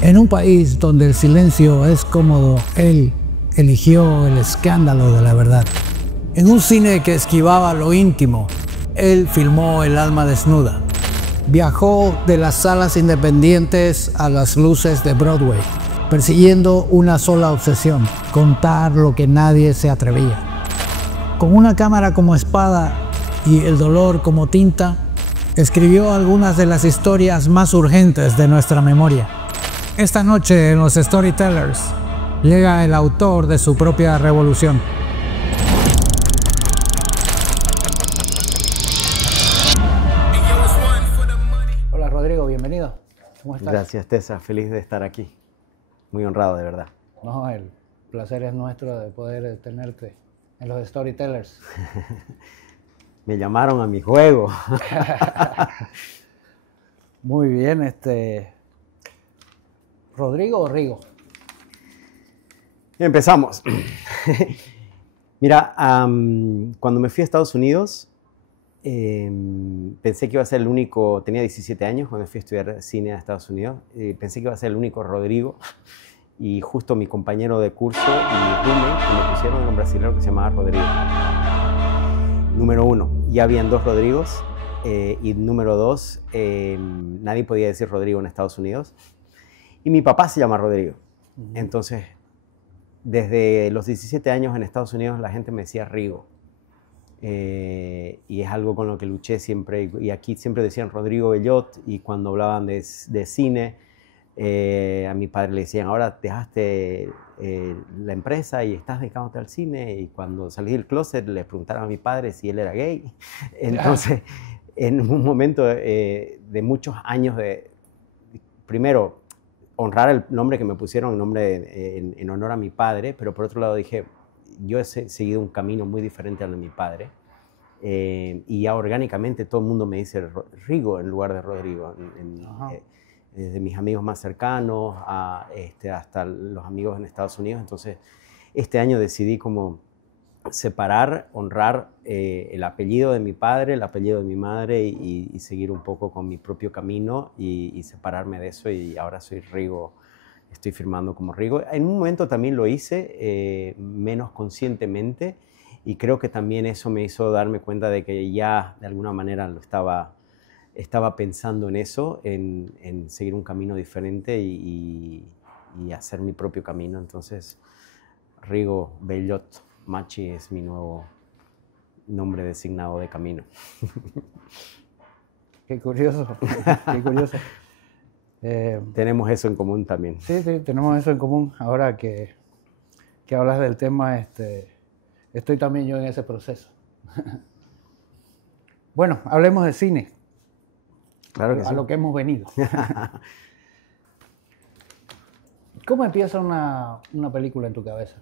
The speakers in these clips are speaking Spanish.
En un país donde el silencio es cómodo, él eligió el escándalo de la verdad. En un cine que esquivaba lo íntimo, él filmó el alma desnuda. Viajó de las salas independientes a las luces de Broadway, persiguiendo una sola obsesión: contar lo que nadie se atrevía. Con una cámara como espada y el dolor como tinta, escribió algunas de las historias más urgentes de nuestra memoria. Esta noche en los Storytellers llega el autor de su propia revolución. Hola Rodrigo, bienvenido. ¿Cómo estás? Gracias, Tessa. Feliz de estar aquí. Muy honrado, de verdad. No, el placer es nuestro de poder tenerte en los Storytellers. Me llamaron a mi juego. Muy bien, ¿Rodrigo o Rigo? Empezamos. Mira, cuando me fui a Estados Unidos, pensé que iba a ser el único, tenía 17 años cuando fui a estudiar cine a Estados Unidos, pensé que iba a ser el único Rodrigo, y justo mi compañero de curso y roommate que me pusieron era un brasileño que se llamaba Rodrigo. Número uno, ya habían dos Rodrigos, y número dos, nadie podía decir Rodrigo en Estados Unidos, y mi papá se llama Rodrigo. Entonces, desde los 17 años en Estados Unidos la gente me decía Rigo. Y es algo con lo que luché siempre. Y aquí siempre decían Rodrigo Bellot. Y cuando hablaban de cine, a mi padre le decían: ahora dejaste la empresa y estás dedicándote al cine. Y cuando salí del closet le preguntaron a mi padre si él era gay. Entonces, en un momento de muchos años primero, honrar el nombre que me pusieron, en honor a mi padre, pero por otro lado dije, yo he seguido un camino muy diferente al de mi padre, y ya orgánicamente todo el mundo me dice Rigo en lugar de Rodrigo, desde mis amigos más cercanos hasta los amigos en Estados Unidos. Entonces, este año decidí como separar, honrar el apellido de mi padre, el apellido de mi madre, y seguir un poco con mi propio camino y separarme de eso, y ahora soy Rigo, estoy firmando como Rigo. En un momento también lo hice menos conscientemente, y creo que también eso me hizo darme cuenta de que ya de alguna manera lo estaba pensando en eso, en seguir un camino diferente y hacer mi propio camino. Entonces, Rigo Bellot Machi es mi nuevo nombre designado de camino. Qué curioso, qué curioso. Tenemos eso en común también. Sí, tenemos eso en común. Ahora que hablas del tema, estoy también yo en ese proceso. Bueno, hablemos de cine. Claro que sí. A lo que hemos venido. ¿Cómo empieza una película en tu cabeza?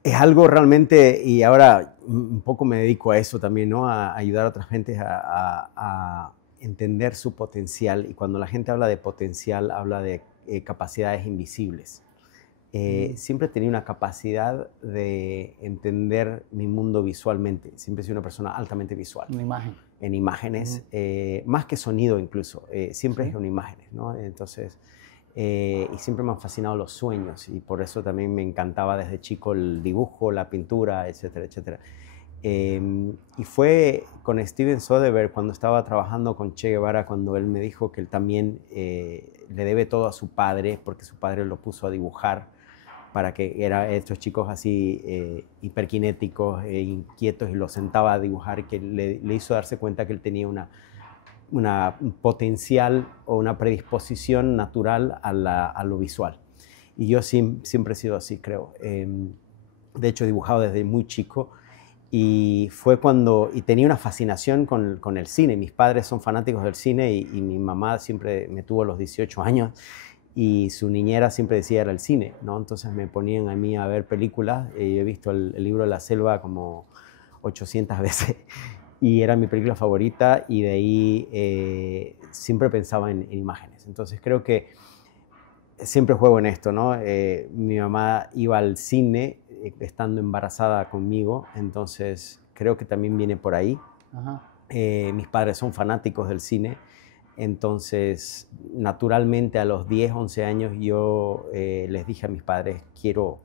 Es algo realmente, y ahora un poco me dedico a eso también, ¿no? A ayudar a otras gentes a entender su potencial. Y cuando la gente habla de potencial, habla de capacidades invisibles. Siempre he tenido una capacidad de entender mi mundo visualmente. Siempre he sido una persona altamente visual. Una imagen. En imágenes, más que sonido incluso. Siempre es en imágenes, ¿no? Entonces, y siempre me han fascinado los sueños, y por eso también me encantaba desde chico el dibujo, la pintura, etcétera, etcétera. Y fue con Steven Soderbergh cuando estaba trabajando con Che Guevara, cuando él me dijo que él también le debe todo a su padre, porque su padre lo puso a dibujar para que eran estos chicos así hiperkinéticos e inquietos, y los sentaba a dibujar, que le hizo darse cuenta que él tenía un potencial o una predisposición natural a lo visual. Y yo siempre he sido así, creo. De hecho, he dibujado desde muy chico, y fue y tenía una fascinación con el cine. Mis padres son fanáticos del cine, y mi mamá siempre me tuvo a los 18 años, y su niñera siempre decía era el cine, ¿no? Entonces me ponían a mí a ver películas, y he visto el libro de la selva como 800 veces, y era mi película favorita, y de ahí siempre pensaba en imágenes. Entonces creo que siempre juego en esto, ¿no? Mi mamá iba al cine estando embarazada conmigo, entonces creo que también viene por ahí. Ajá. Mis padres son fanáticos del cine, Entonces, naturalmente a los 10, 11 años yo les dije a mis padres, quiero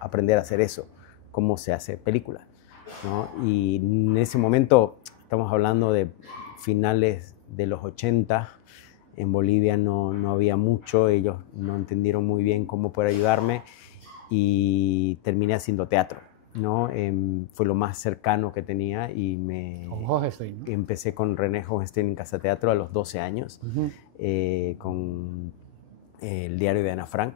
aprender a hacer eso, cómo se hace película, ¿no? Y en ese momento, estamos hablando de finales de los 80, en Bolivia no había mucho, ellos no entendieron muy bien cómo poder ayudarme y terminé haciendo teatro, ¿no? Fue lo más cercano que tenía y Con Hohenstein, ¿no? empecé con René Hohenstein en Casa Teatro a los 12 años, con el diario de Ana Frank.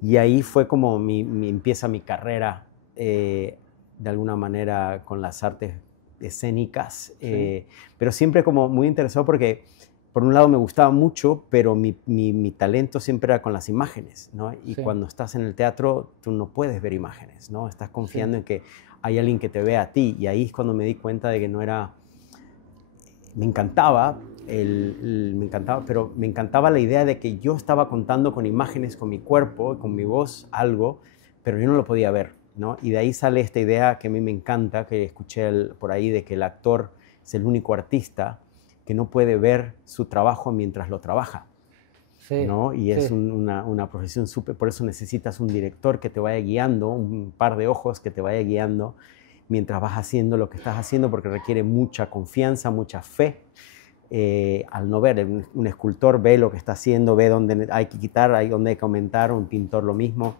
Y ahí fue como empieza mi carrera, de alguna manera, con las artes escénicas, pero siempre como muy interesado porque, por un lado, me gustaba mucho, pero mi talento siempre era con las imágenes, ¿no? Y cuando estás en el teatro, tú no puedes ver imágenes, ¿no? Estás confiando en que hay alguien que te vea a ti, y ahí es cuando me di cuenta de que no era... Me encantaba, pero me encantaba la idea de que yo estaba contando con imágenes, con mi cuerpo, con mi voz, algo, pero yo no lo podía ver, ¿no? Y de ahí sale esta idea que a mí me encanta, que escuché por ahí, de que el actor es el único artista que no puede ver su trabajo mientras lo trabaja, ¿no? Y es una profesión súper, por eso necesitas un director que te vaya guiando, un par de ojos que te vaya guiando mientras vas haciendo lo que estás haciendo, porque requiere mucha confianza, mucha fe. Al no ver, un escultor ve lo que está haciendo, ve dónde hay que quitar, hay dónde hay que aumentar, un pintor lo mismo,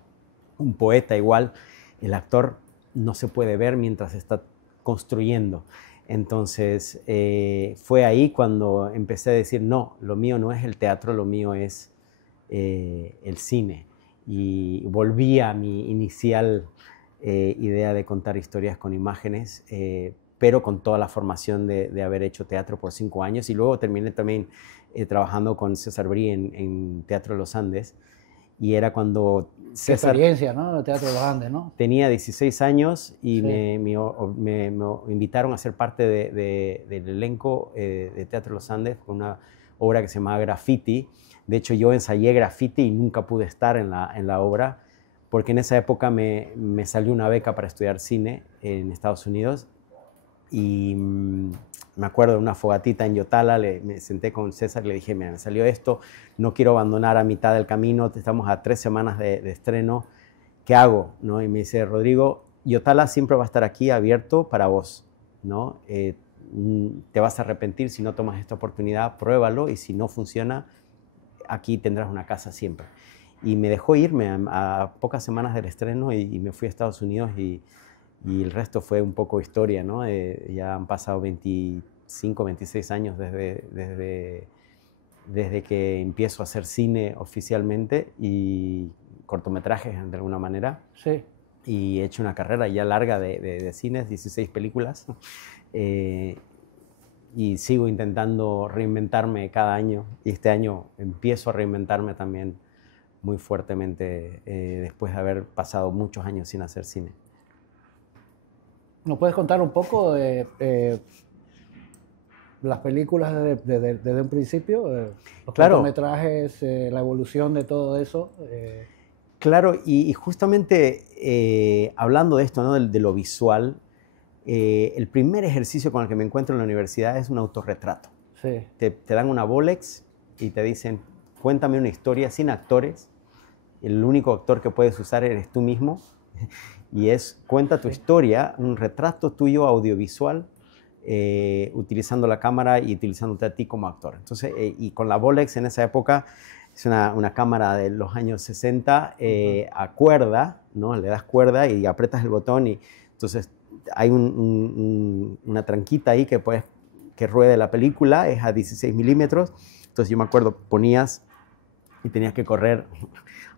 un poeta igual. El actor no se puede ver mientras está construyendo. Entonces, fue ahí cuando empecé a decir, no, lo mío no es el teatro, lo mío es el cine. Y volví a mi inicial idea de contar historias con imágenes, pero con toda la formación de haber hecho teatro por 5 años. Y luego terminé también trabajando con César Brí en Teatro de los Andes. Y era cuando César... Qué experiencia, ¿no? El Teatro de los Andes, ¿no? Tenía 16 años y me invitaron a ser parte del elenco de Teatro de los Andes con una obra que se llamaba Graffiti. De hecho, yo ensayé Graffiti y nunca pude estar en la obra, porque en esa época me salió una beca para estudiar cine en Estados Unidos. Y me acuerdo de una fogatita en Yotala, me senté con César y le dije, mira, me salió esto, no quiero abandonar a mitad del camino, estamos a 3 semanas de estreno, ¿qué hago? ¿No? Y me dice, Rodrigo, Yotala siempre va a estar aquí abierto para vos, ¿no? Te vas a arrepentir si no tomas esta oportunidad, pruébalo, y si no funciona, aquí tendrás una casa siempre. Y me dejó irme a pocas semanas del estreno y me fui a Estados Unidos y el resto fue un poco historia, ¿no? Ya han pasado 25, 26 años desde que empiezo a hacer cine oficialmente y cortometrajes de alguna manera. Sí. Y he hecho una carrera ya larga de cines, 16 películas. Y sigo intentando reinventarme cada año. Y este año empiezo a reinventarme también muy fuertemente después de haber pasado muchos años sin hacer cine. ¿Nos puedes contar un poco de las películas desde un principio? Los cortometrajes, la evolución de todo eso. Claro, y justamente hablando de esto, ¿no? de lo visual, el primer ejercicio con el que me encuentro en la universidad es un autorretrato. Sí. Te dan una Bolex y te dicen, cuéntame una historia sin actores. El único actor que puedes usar eres tú mismo. Y cuenta tu historia, un retrato tuyo audiovisual, utilizando la cámara y utilizándote a ti como actor. Entonces, y con la Bolex en esa época, es una cámara de los años 60, a cuerda, ¿no? Le das cuerda y aprietas el botón y entonces hay una tranquita ahí que ruede la película, es a 16 milímetros. Entonces yo me acuerdo, ponías y tenías que correr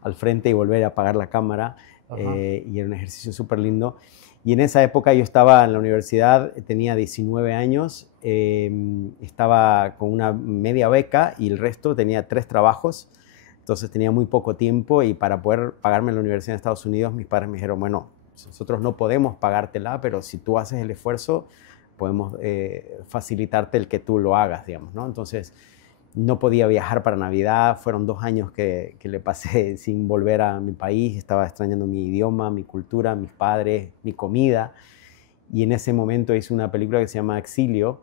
al frente y volver a apagar la cámara. Y era un ejercicio súper lindo. Y en esa época yo estaba en la universidad, tenía 19 años, estaba con una media beca y el resto tenía 3 trabajos, entonces tenía muy poco tiempo y para poder pagarme la universidad en Estados Unidos, mis padres me dijeron, bueno, nosotros no podemos pagártela, pero si tú haces el esfuerzo, podemos facilitarte el que tú lo hagas, digamos, ¿no? Entonces, no podía viajar para Navidad, fueron 2 años que le pasé sin volver a mi país, estaba extrañando mi idioma, mi cultura, mis padres, mi comida. Y en ese momento hice una película que se llama Exilio,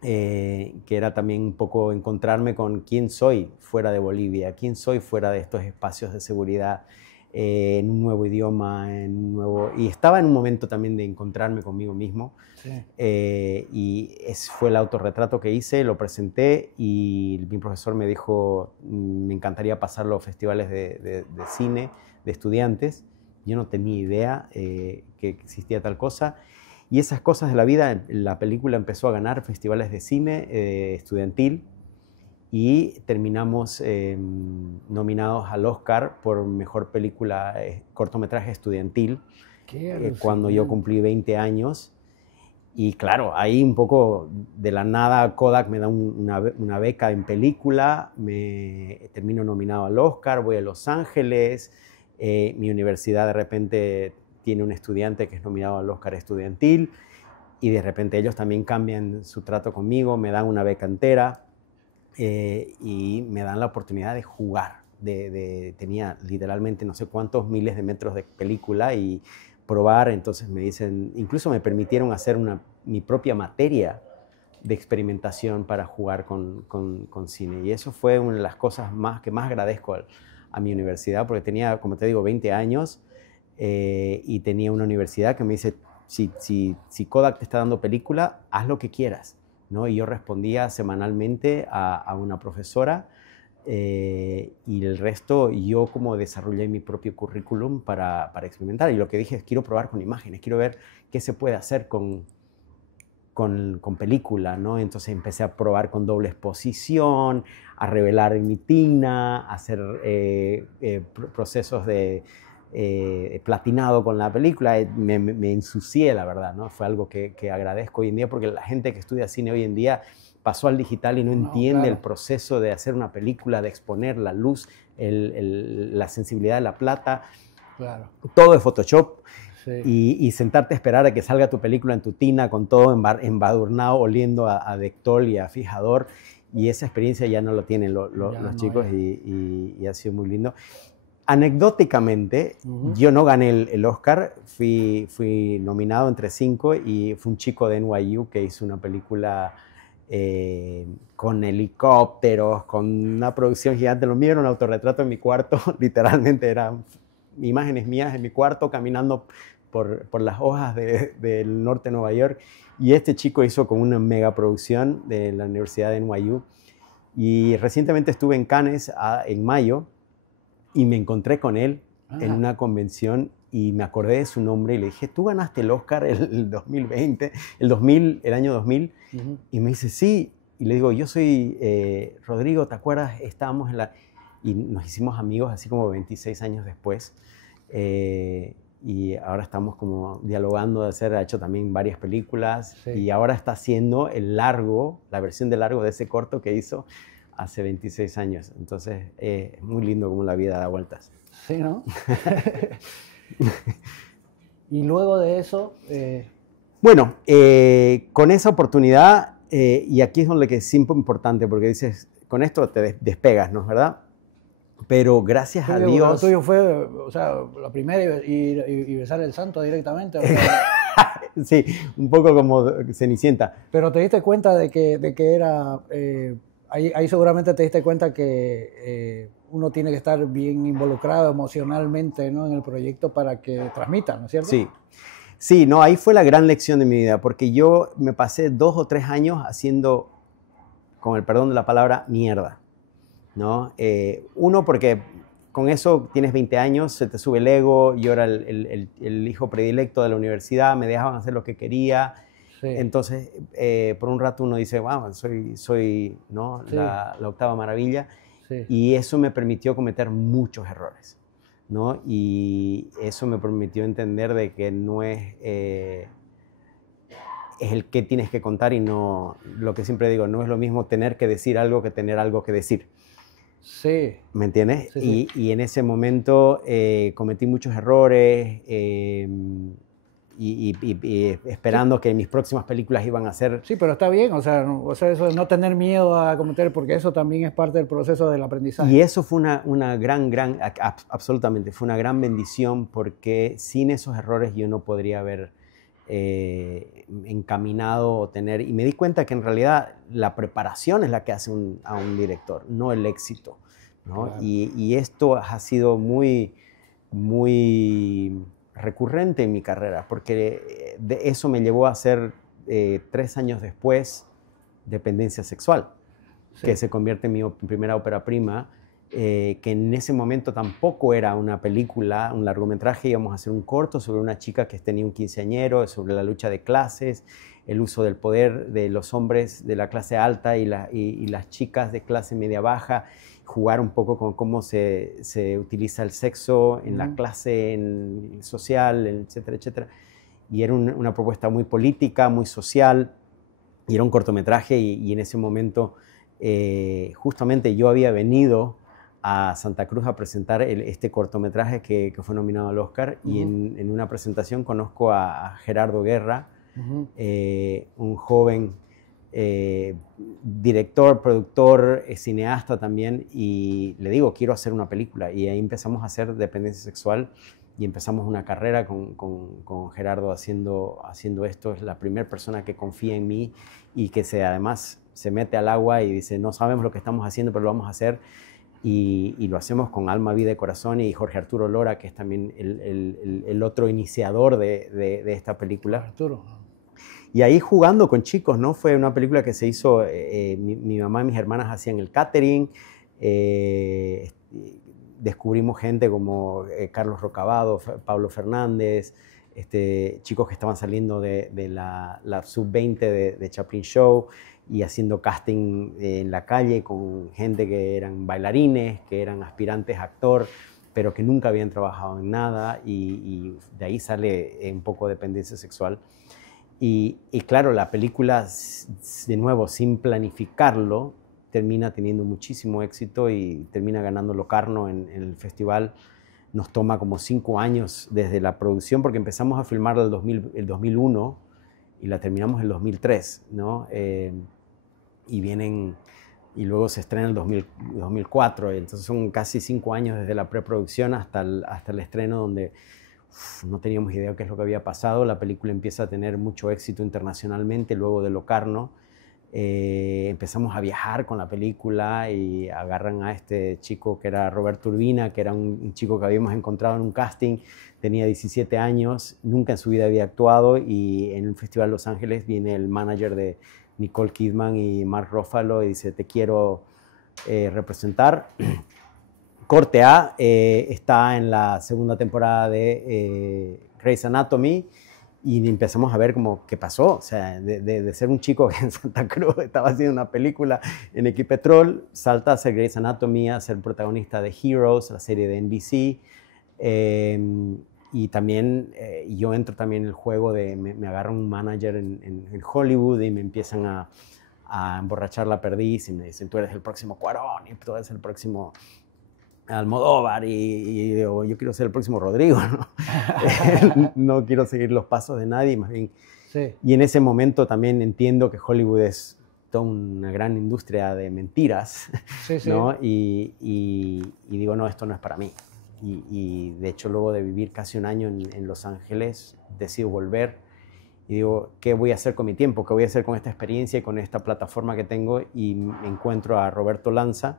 que era también un poco encontrarme con quién soy fuera de Bolivia, quién soy fuera de estos espacios de seguridad, en un nuevo idioma, y estaba en un momento también de encontrarme conmigo mismo. Sí. Y ese fue el autorretrato que hice, lo presenté y mi profesor me dijo, me encantaría pasarlo a festivales de cine, de estudiantes. Yo no tenía idea que existía tal cosa. Y esas cosas de la vida, la película empezó a ganar festivales de cine estudiantil y terminamos nominados al Oscar por mejor película, cortometraje estudiantil, cuando yo cumplí 20 años. Y claro, ahí un poco de la nada Kodak me da una beca en película, me termino nominado al Oscar, voy a Los Ángeles, mi universidad de repente tiene un estudiante que es nominado al Oscar estudiantil y de repente ellos también cambian su trato conmigo, me dan una beca entera y me dan la oportunidad de jugar. Tenía literalmente no sé cuántos miles de metros de película y probar, entonces me dicen, incluso me permitieron hacer mi propia materia de experimentación para jugar con cine. Y eso fue una de las cosas que más agradezco a mi universidad, porque tenía, como te digo, 20 años y tenía una universidad que me dice, si Kodak te está dando película, haz lo que quieras, ¿no? Y yo respondía semanalmente a una profesora y el resto yo como desarrollé mi propio currículum para experimentar. Y lo que dije es, quiero probar con imágenes, quiero ver qué se puede hacer con película, ¿no? Entonces empecé a probar con doble exposición, a revelar en mi tina, a hacer procesos de platinado con la película. Me ensucié, la verdad, ¿no? Fue algo que agradezco hoy en día, porque la gente que estudia cine hoy en día pasó al digital y no entiende claro. el proceso de hacer una película, de exponer la luz, la sensibilidad de la plata. Claro. Todo es Photoshop. Sí. Y sentarte a esperar a que salga tu película en tu tina con todo embadurnado, oliendo a Dectol y a fijador. Y esa experiencia ya no lo tienen los chicos y ha sido muy lindo. Anecdóticamente, yo no gané el Oscar, fui nominado entre 5 y fue un chico de NYU que hizo una película con helicópteros, con una producción gigante. Lo mío era un autorretrato en mi cuarto, literalmente eran imágenes mías en mi cuarto caminando por las hojas del norte de Nueva York. Y este chico hizo con una mega producción de la Universidad de NYU. Y recientemente estuve en Cannes en mayo y me encontré con él en una convención y me acordé de su nombre y le dije, ¿tú ganaste el Oscar el 2020, el año 2000? Y me dice, sí. Y le digo, yo soy Rodrigo, ¿te acuerdas? Estábamos y nos hicimos amigos así como 26 años después. Y ahora estamos como dialogando ha hecho también varias películas. Sí. Y ahora está haciendo la versión de largo de ese corto que hizo hace 26 años. Entonces, es muy lindo cómo la vida da vueltas. Sí, ¿no? Y luego de eso... Bueno, con esa oportunidad, y aquí es donde que es importante, porque dices, con esto te despegas, ¿no es verdad? Pero gracias a Dios... Lo tuyo fue, o sea, la primera y besar el santo directamente. O sea, sí, un poco como Cenicienta. Pero te diste cuenta de que era... ahí seguramente te diste cuenta que uno tiene que estar bien involucrado emocionalmente, ¿no?, en el proyecto para que transmita, ¿no es cierto? Sí. Sí, no, ahí fue la gran lección de mi vida, porque yo me pasé 2 o 3 años haciendo, con el perdón de la palabra, mierda, ¿no? Uno, porque con eso tienes 20 años, se te sube el ego, yo era el hijo predilecto de la universidad, me dejaban hacer lo que quería. Sí. Entonces, por un rato uno dice, wow, soy ¿no? Sí. la octava maravilla. Sí. Y eso me permitió cometer muchos errores, ¿no? Y eso me permitió entender de que no es el que tienes que contar y no, lo que siempre digo, no es lo mismo tener que decir algo que tener algo que decir. Sí. ¿Me entiendes? Sí, sí. Y en ese momento cometí muchos errores y esperando que mis próximas películas iban a ser... Sí, pero está bien, o sea, eso de no tener miedo a cometer, porque eso también es parte del proceso del aprendizaje. Y eso fue una absolutamente, fue una gran bendición, porque sin esos errores yo no podría haber encaminado o tener... Y me di cuenta que en realidad la preparación es la que hace a un director, no el éxito, ¿no? Claro. Y esto ha sido muy, muy recurrente en mi carrera, porque de eso me llevó a hacer 3 años después Dependencia Sexual, Sí. que se convierte en mi primera ópera prima, que en ese momento tampoco era una película, un largometraje. Íbamos a hacer un corto sobre una chica que tenía un quinceañero, sobre la lucha de clases, el uso del poder de los hombres de la clase alta y las chicas de clase media baja, jugar un poco con cómo se utiliza el sexo en la clase social, etcétera, etcétera. Y era una propuesta muy política, muy social, y era un cortometraje, y en ese momento justamente yo había venido a Santa Cruz a presentar este cortometraje que fue nominado al Oscar, y en una presentación conozco a Gerardo Guerra, un joven director, productor, cineasta también, y le digo, quiero hacer una película, y ahí empezamos a hacer Dependencia Sexual, y empezamos una carrera con Gerardo haciendo esto. Es la primera persona que confía en mí y que además se mete al agua y dice, no sabemos lo que estamos haciendo, pero lo vamos a hacer. Y lo hacemos con alma, vida y corazón. Y Jorge Arturo Lora, que es también el otro iniciador de esta película. Arturo. Y ahí jugando con chicos, ¿no? Fue una película que se hizo, mi mamá y mis hermanas hacían el catering, descubrimos gente como Carlos Rocabado, Pablo Fernández, chicos que estaban saliendo de la sub-20 de Chaplin Show, y haciendo casting en la calle con gente que eran bailarines, que eran aspirantes a actor, pero que nunca habían trabajado en nada, y de ahí sale un poco Dependencia Sexual. Y claro, la película, de nuevo, sin planificarlo, termina teniendo muchísimo éxito y termina ganando Locarno en el festival. Nos toma como 5 años desde la producción, porque empezamos a filmarla el 2001 y la terminamos en el 2003, ¿no? Y luego se estrena en el 2004, y entonces son casi 5 años desde la preproducción hasta el estreno, donde no teníamos idea de qué es lo que había pasado. La película empieza a tener mucho éxito internacionalmente luego de Locarno. Empezamos a viajar con la película y agarran a este chico que era Roberto Urbina, que era un chico que habíamos encontrado en un casting, tenía 17 años, nunca en su vida había actuado, y en un festival de Los Ángeles viene el manager de Nicole Kidman y Mark Ruffalo y dice, te quiero representar. Corte A, está en la segunda temporada de Grey's Anatomy, y empezamos a ver como qué pasó. O sea, de ser un chico que en Santa Cruz estaba haciendo una película en Equipetrol, salta a ser Grey's Anatomy, a ser protagonista de Heroes, la serie de NBC. Y también yo entro también en el juego de, me agarra un manager en Hollywood y me empiezan a emborrachar la perdiz y me dicen, tú eres el próximo Cuarón y tú eres el próximo Almodóvar, y digo, yo quiero ser el próximo Rodrigo, ¿no? No quiero seguir los pasos de nadie, más bien. Sí. Y en ese momento también entiendo que Hollywood es toda una gran industria de mentiras, Sí, sí. ¿no? Y digo, no, esto no es para mí. Y de hecho, luego de vivir casi un año en Los Ángeles, decido volver y digo, ¿qué voy a hacer con mi tiempo? ¿Qué voy a hacer con esta experiencia y con esta plataforma que tengo? Y me encuentro a Roberto Lanza,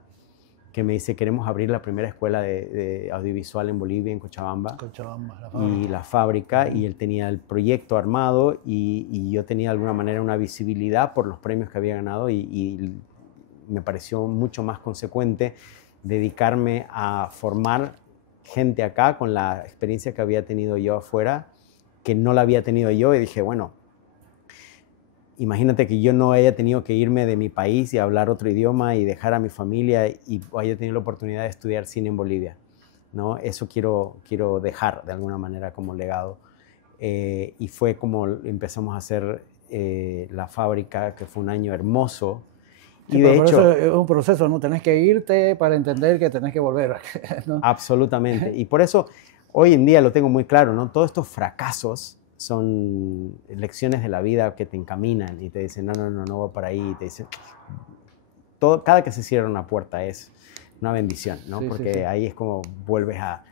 que me dice, queremos abrir la primera escuela de audiovisual en Bolivia, en Cochabamba. La fábrica, y él tenía el proyecto armado, y yo tenía de alguna manera una visibilidad por los premios que había ganado, y me pareció mucho más consecuente dedicarme a formar gente acá con la experiencia que había tenido yo afuera, que no la había tenido yo, y dije, bueno, imagínate que yo no haya tenido que irme de mi país y hablar otro idioma y dejar a mi familia, y haya tenido la oportunidad de estudiar cine en Bolivia, ¿no? Eso quiero dejar de alguna manera como legado. Y fue como empezamos a hacer la fábrica, que fue un año hermoso. Sí, y de por hecho, eso es un proceso, ¿no? Tenés que irte para entender que tenés que volver, ¿no? Absolutamente. Y por eso hoy en día lo tengo muy claro, ¿no? Todos estos fracasos son lecciones de la vida que te encaminan y te dicen, no va para ahí. Y te dicen, cada que se cierra una puerta es una bendición, ¿no? Sí, porque sí. ahí es como vuelves a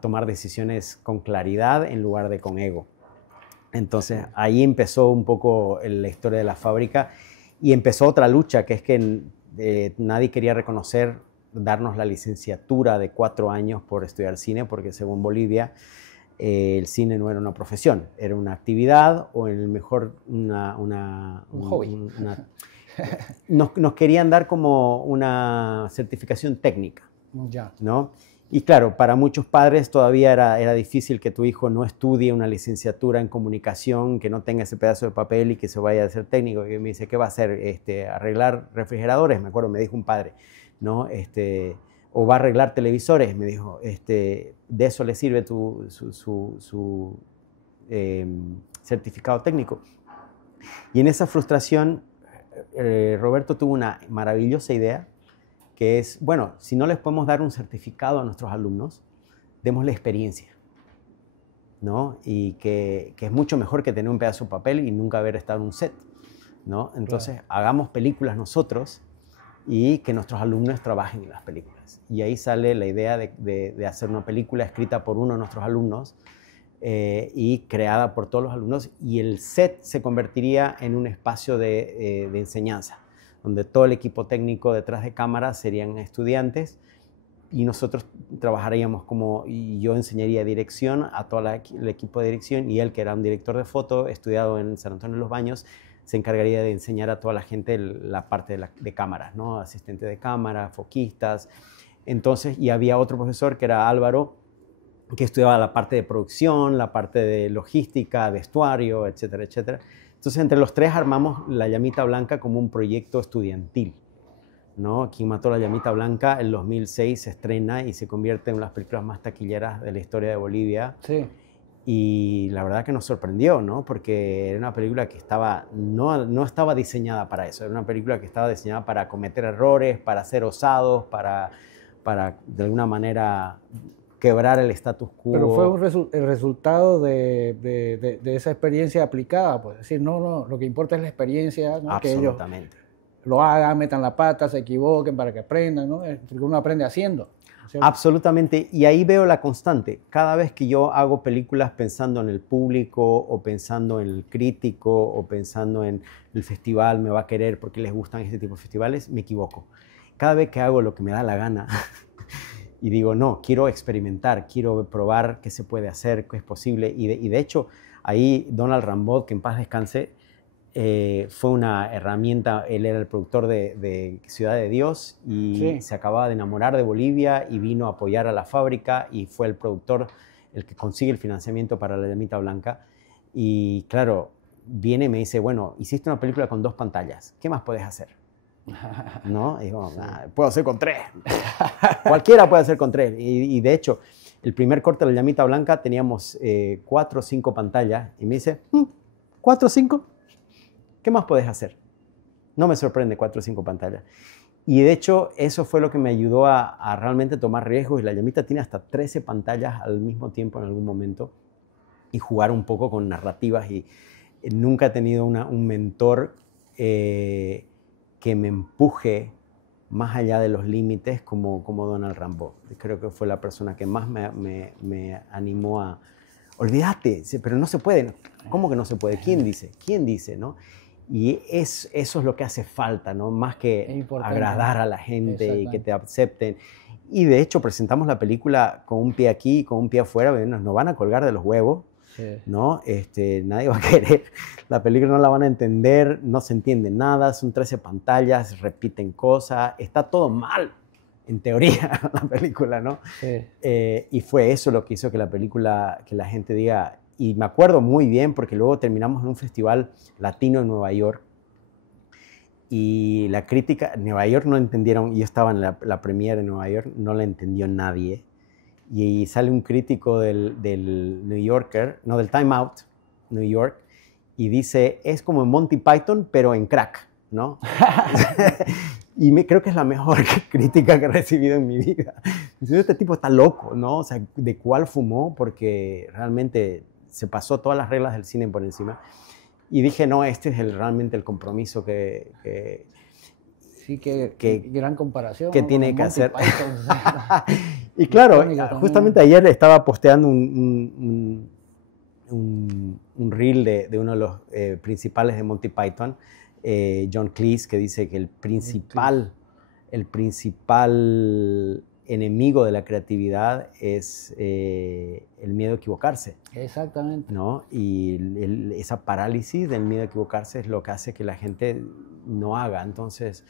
tomar decisiones con claridad en lugar de con ego. Entonces ahí empezó un poco la historia de la fábrica y empezó otra lucha, que es que nadie quería reconocer, darnos la licenciatura de 4 años por estudiar cine, porque según Bolivia el cine no era una profesión, era una actividad o en el mejor un hobby. Nos querían dar como una certificación técnica, Ya. ¿no? Y claro, para muchos padres todavía era difícil que tu hijo no estudie una licenciatura en comunicación, que no tenga ese pedazo de papel y que se vaya a ser técnico. Y me dice, ¿qué va a hacer? ¿Arreglar refrigeradores? Me acuerdo, me dijo un padre, ¿no? O va a arreglar televisores, me dijo, de eso le sirve su certificado técnico. Y en esa frustración, Roberto tuvo una maravillosa idea, que es, bueno, si no les podemos dar un certificado a nuestros alumnos, démosle experiencia, ¿no? Y que es mucho mejor que tener un pedazo de papel y nunca haber estado en un set, ¿no? Entonces, claro, hagamos películas nosotros y que nuestros alumnos trabajen en las películas. Y ahí sale la idea de hacer una película escrita por uno de nuestros alumnos y creada por todos los alumnos, y el set se convertiría en un espacio de enseñanza, donde todo el equipo técnico detrás de cámaras serían estudiantes y nosotros trabajaríamos y yo enseñaría dirección a todo el equipo de dirección, y él, que era un director de foto estudiado en San Antonio de los Baños, se encargaría de enseñar a toda la gente la parte de cámaras, ¿no? Asistente de cámara, foquistas. Entonces, y había otro profesor que era Álvaro, que estudiaba la parte de producción, la parte de logística, vestuario, etcétera, etcétera. Entonces, entre los tres armamos La Llamita Blanca como un proyecto estudiantil, ¿no? Quien mató a la Llamita Blanca en 2006 se estrena y se convierte en una de las películas más taquilleras de la historia de Bolivia. Sí. Y la verdad que nos sorprendió, ¿no? Porque era una película que no estaba diseñada para eso. Era una película que estaba diseñada para cometer errores, para ser osados, para de alguna manera quebrar el status quo. Pero fue el resultado de esa experiencia aplicada, pues. Es decir, no, lo que importa es la experiencia, ¿no? Absolutamente. Que ellos lo hagan, metan la pata, se equivoquen para que aprendan, ¿no? Porque uno aprende haciendo, ¿cierto? Absolutamente, y ahí veo la constante. Cada vez que yo hago películas pensando en el público o pensando en el crítico o pensando en el festival, me va a querer porque les gustan este tipo de festivales, me equivoco. Cada vez que hago lo que me da la gana y digo, no, quiero experimentar, quiero probar qué se puede hacer, qué es posible, y de hecho ahí Donald Rambaud, que en paz descanse, fue una herramienta. Él era el productor de Ciudad de Dios y sí, se acababa de enamorar de Bolivia y vino a apoyar a la fábrica y fue el productor el que consigue el financiamiento para La Llamita Blanca. Y claro, viene y me dice, bueno, hiciste una película con 2 pantallas, ¿qué más puedes hacer? ¿No? Y digo, puedo hacer con 3. Cualquiera puede hacer con 3. Y de hecho, el primer corte de La Llamita Blanca teníamos 4 o 5 pantallas y me dice, ¿4 o 5? ¿Qué más puedes hacer? No me sorprende 4 o 5 pantallas. Y de hecho, eso fue lo que me ayudó a realmente tomar riesgos. Y La Llamita tiene hasta 13 pantallas al mismo tiempo en algún momento y jugar un poco con narrativas. Y nunca he tenido un mentor que me empuje más allá de los límites como Donald Rambaud. Creo que fue la persona que más me animó a... Olvídate, pero no se puede. ¿Cómo que no se puede? ¿Quién dice? ¿Quién dice, no? Y eso es lo que hace falta, ¿no? Más que agradar a la gente y que te acepten. Y de hecho presentamos la película con un pie aquí y con un pie afuera, nos van a colgar de los huevos, sí, ¿no? Nadie va a querer, la película no la van a entender, no se entiende nada, son 13 pantallas, repiten cosas, está todo mal, en teoría, la película, ¿no? Sí. Y fue eso lo que hizo que la película, que la gente diga... Y me acuerdo muy bien porque luego terminamos en un festival latino en Nueva York y la crítica, en Nueva York no entendieron, yo estaba en la premiere en Nueva York, no la entendió nadie. Y sale un crítico del New Yorker, no, del Time Out, New York, y dice, es como en Monty Python, pero en crack, ¿no? Y creo que es la mejor crítica que he recibido en mi vida. Este tipo está loco, ¿no? O sea, ¿de cuál fumó? Porque realmente... se pasó todas las reglas del cine por encima. Y dije, no, este es realmente el compromiso sí, que gran comparación. Que tiene que hacer. Y claro, justamente ayer estaba posteando un reel de uno de los principales de Monty Python, John Cleese, que dice que el principal enemigo de la creatividad es el miedo a equivocarse. Exactamente. ¿No? Y esa parálisis del miedo a equivocarse es lo que hace que la gente no haga. Entonces,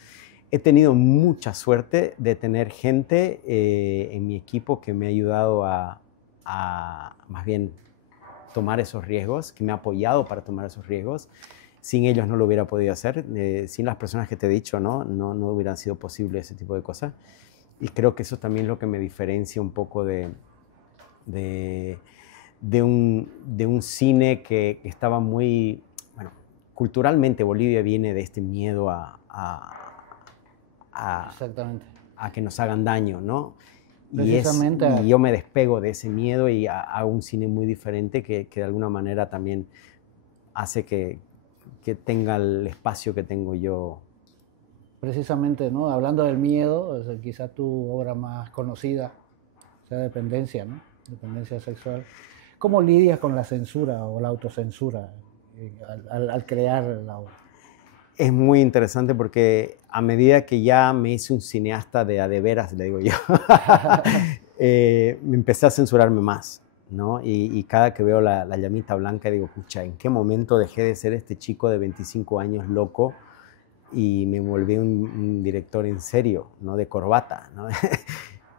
he tenido mucha suerte de tener gente en mi equipo que me ha ayudado a más bien tomar esos riesgos, que me ha apoyado para tomar esos riesgos. Sin ellos no lo hubiera podido hacer. Sin las personas que te he dicho, no hubieran sido posible ese tipo de cosas. Y creo que eso también es lo que me diferencia un poco de un cine que estaba muy... Bueno, culturalmente Bolivia viene de este miedo Exactamente. a que nos hagan daño, ¿no? Precisamente. Y yo me despego de ese miedo y hago un cine muy diferente que de alguna manera también hace que tenga el espacio que tengo yo. Precisamente, ¿no? Hablando del miedo, o sea, quizá tu obra más conocida sea Dependencia, ¿no? Dependencia sexual. ¿Cómo lidias con la censura o la autocensura al crear la obra? Es muy interesante porque a medida que ya me hice un cineasta de a de veras, le digo yo, me empecé a censurarme más, ¿no? Y cada que veo la llamita blanca digo, pucha, ¿en qué momento dejé de ser este chico de 25 años loco y me volví un director en serio, ¿no? De corbata, ¿no?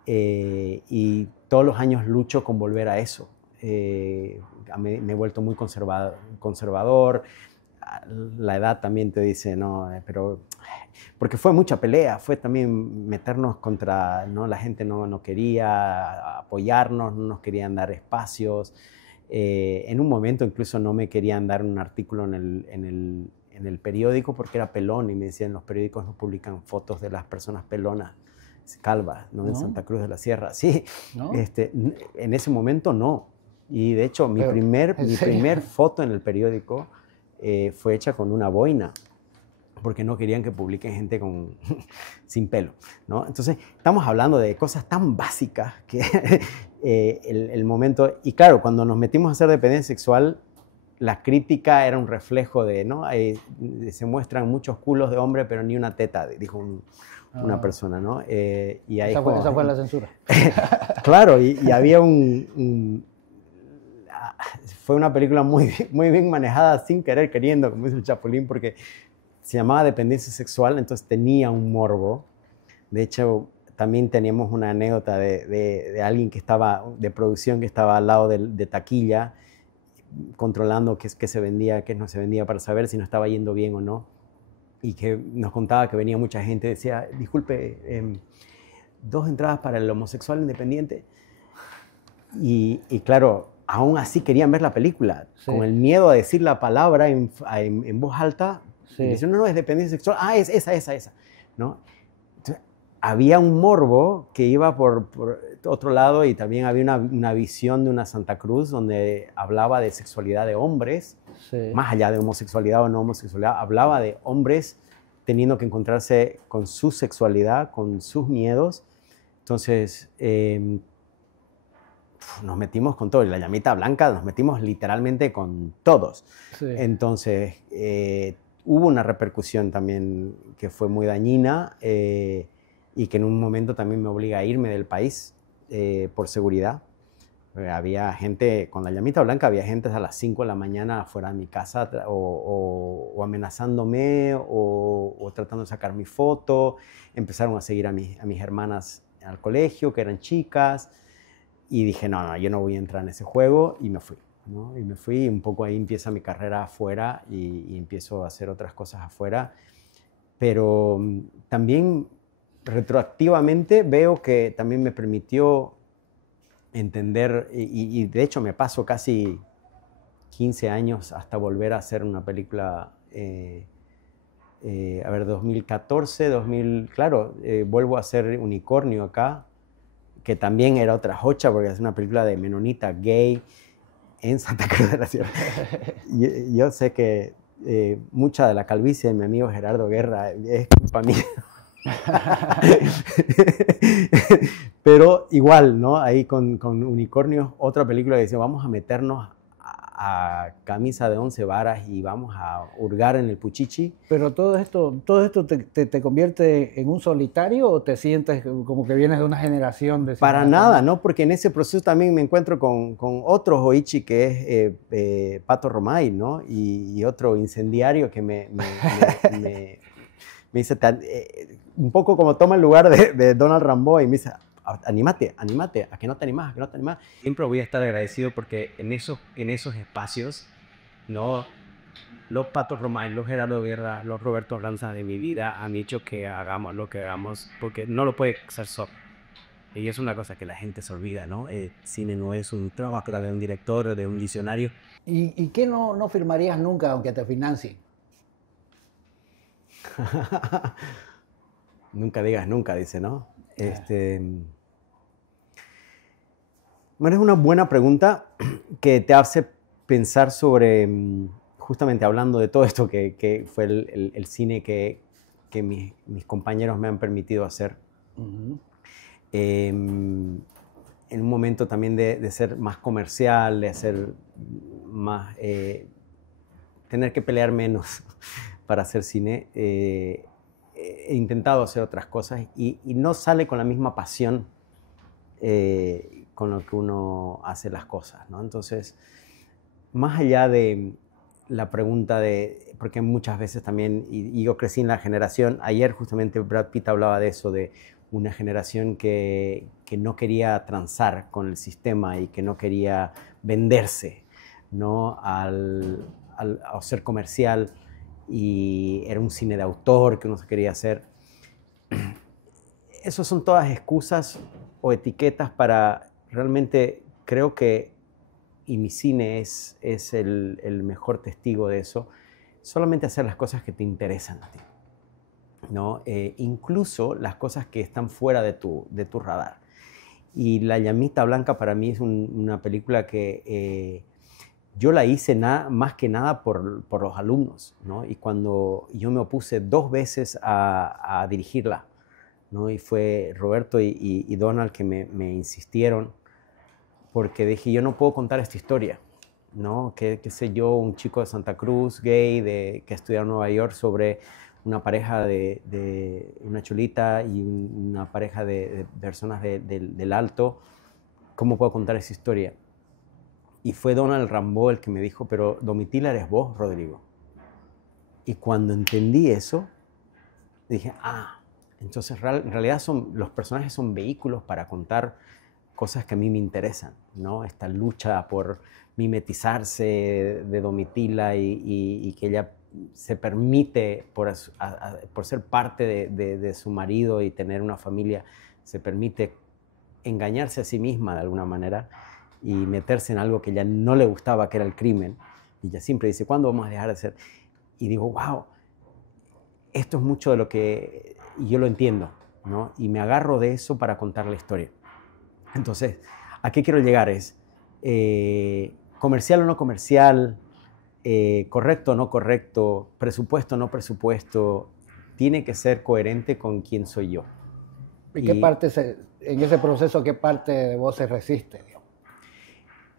Y todos los años lucho con volver a eso. Me he vuelto muy conservador. La edad también te dice, no, pero... Porque fue mucha pelea, fue también meternos contra, ¿no? La gente no quería apoyarnos, no nos querían dar espacios. En un momento incluso no me querían dar un artículo en el periódico porque era pelón y me decían, los periódicos no publican fotos de las personas pelonas, calvas, ¿no? En Santa Cruz de la Sierra. Sí, ¿no? En ese momento no. Y de hecho mi primer foto en el periódico fue hecha con una boina, porque no querían que publiquen gente sin pelo, ¿no? Entonces, estamos hablando de cosas tan básicas que el momento... Y claro, cuando nos metimos a hacer dependencia sexual, la crítica era un reflejo de, ¿no? Se muestran muchos culos de hombre, pero ni una teta, dijo una persona, ¿no? Y ahí esa fue la censura. Claro, y había fue una película muy bien manejada, sin querer, queriendo, como dice el Chapulín, porque se llamaba Dependencia Sexual, entonces tenía un morbo. De hecho, también teníamos una anécdota de alguien que estaba, de producción, que estaba al lado de taquilla, controlando qué se vendía, qué no se vendía, para saber si nos estaba yendo bien o no. Y que nos contaba que venía mucha gente, decía, disculpe, 2 entradas para el homosexual independiente. Y claro, aún así querían ver la película, sí, con el miedo a decir la palabra en voz alta. Sí. Dicen, no, es dependencia sexual. Ah, es esa, ¿no? Entonces, había un morbo que iba por otro lado, y también había una visión de una Santa Cruz donde hablaba de sexualidad de hombres, sí, más allá de homosexualidad o no homosexualidad, hablaba de hombres teniendo que encontrarse con su sexualidad, con sus miedos. Entonces, nos metimos con todo, y la llamita blanca nos metimos literalmente con todos. Sí. Entonces, hubo una repercusión también que fue muy dañina, y que en un momento también me obliga a irme del país por seguridad. Había gente, con la llamita blanca, había gente a las 5 de la mañana afuera de mi casa o amenazándome o tratando de sacar mi foto. Empezaron a seguir a mis hermanas al colegio, que eran chicas. Y dije, no, yo no voy a entrar en ese juego, y me fui, ¿no? Y me fui, y un poco ahí empieza mi carrera afuera, y empiezo a hacer otras cosas afuera. Pero también retroactivamente veo que también me permitió entender, y de hecho me paso casi 15 años hasta volver a hacer una película, 2014, claro, vuelvo a hacer Unicornio acá, que también era otra jocha, porque es una película de menonita gay en Santa Cruz de la Sierra. Yo sé que mucha de la calvicie de mi amigo Gerardo Guerra es culpa mía. Pero igual, ¿no? Ahí con Unicornios, otra película que decía, vamos a meternos a camisa de 11 varas y vamos a hurgar en el Puchichi. Pero todo esto te convierte en un solitario o te sientes como que vienes de una generación de... Para nada, ¿no? Porque en ese proceso también me encuentro con otro Hoichi que es Pato Romay, ¿no? Y otro incendiario que me dice, un poco como toma el lugar de Donald Rambo y me dice, anímate, a que no te animás, a que no te animás. Siempre voy a estar agradecido porque en esos espacios, ¿no? Los Patos Romay, los Gerardo Guerra, los Roberto Lanza de mi vida han hecho que hagamos lo que hagamos, porque no lo puede hacer solo. Y es una cosa que la gente se olvida, ¿no? El cine no es un trabajo de un director o de un visionario. ¿Y qué no firmarías nunca aunque te financien? Nunca digas nunca, dice, ¿no? Bueno, es una buena pregunta que te hace pensar sobre, justamente hablando de todo esto que fue el cine que mis compañeros me han permitido hacer. Uh-huh. En un momento también de ser más comercial, de hacer más, tener que pelear menos para hacer cine. He intentado hacer otras cosas y no sale con la misma pasión con lo que uno hace las cosas, ¿no? Entonces, más allá de la pregunta de, porque muchas veces también, y yo crecí en la generación, ayer justamente Brad Pitt hablaba de eso, de una generación que no quería transar con el sistema y que no quería venderse, ¿no? al ser comercial, y era un cine de autor que uno se quería hacer. Esas son todas excusas o etiquetas para realmente, creo que, y mi cine es el mejor testigo de eso, solamente hacer las cosas que te interesan a ti, ¿no? Incluso las cosas que están fuera de tu radar. Y La Llamita Blanca para mí es una película que yo la hice más que nada por los alumnos, ¿no? Y cuando yo me opuse 2 veces a dirigirla, ¿no? Y fue Roberto y Donald que me insistieron, porque dije, yo no puedo contar esta historia, ¿no? ¿Qué sé yo, un chico de Santa Cruz, gay, que estudia en Nueva York, sobre una pareja de una chulita y una pareja de personas del Alto, ¿cómo puedo contar esa historia? Y fue Donald Rambo el que me dijo, pero Domitila eres vos, Rodrigo. Y cuando entendí eso, dije, entonces en realidad los personajes son vehículos para contar cosas que a mí me interesan, ¿no? Esta lucha por mimetizarse de Domitila y que ella se permite, por ser parte de su marido y tener una familia, se permite engañarse a sí misma de alguna manera y meterse en algo que ya no le gustaba, que era el crimen. Y ella siempre dice, ¿cuándo vamos a dejar de ser? Y digo, wow, esto es mucho de lo que y yo lo entiendo, ¿no? Y me agarro de eso para contar la historia. Entonces, ¿a qué quiero llegar? Es comercial o no comercial, correcto o no correcto, presupuesto o no presupuesto, tiene que ser coherente con quién soy yo. ¿Y qué parte, en ese proceso, qué parte de vos se resiste?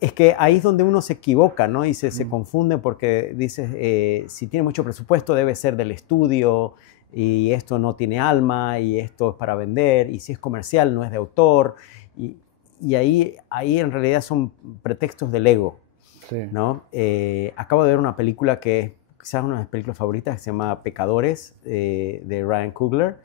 Es que ahí es donde uno se equivoca, ¿no? Y se confunde porque dices, si tiene mucho presupuesto debe ser del estudio, y esto no tiene alma, y esto es para vender, y si es comercial no es de autor, y ahí en realidad son pretextos del ego, sí, ¿no? Acabo de ver una película que es quizás una de mis películas favoritas, que se llama Pecadores, de Ryan Coogler,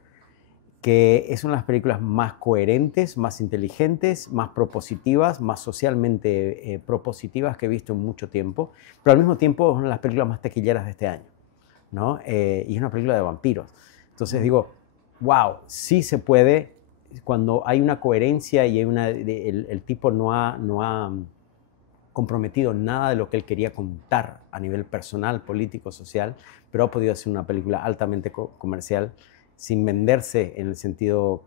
que es una de las películas más coherentes, más inteligentes, más propositivas, más socialmente propositivas que he visto en mucho tiempo, pero al mismo tiempo es una de las películas más taquilleras de este año, ¿no? Y es una película de vampiros. Entonces digo, wow, sí se puede cuando hay una coherencia y hay el tipo no ha comprometido nada de lo que él quería contar a nivel personal, político, social, pero ha podido hacer una película altamente comercial sin venderse en el sentido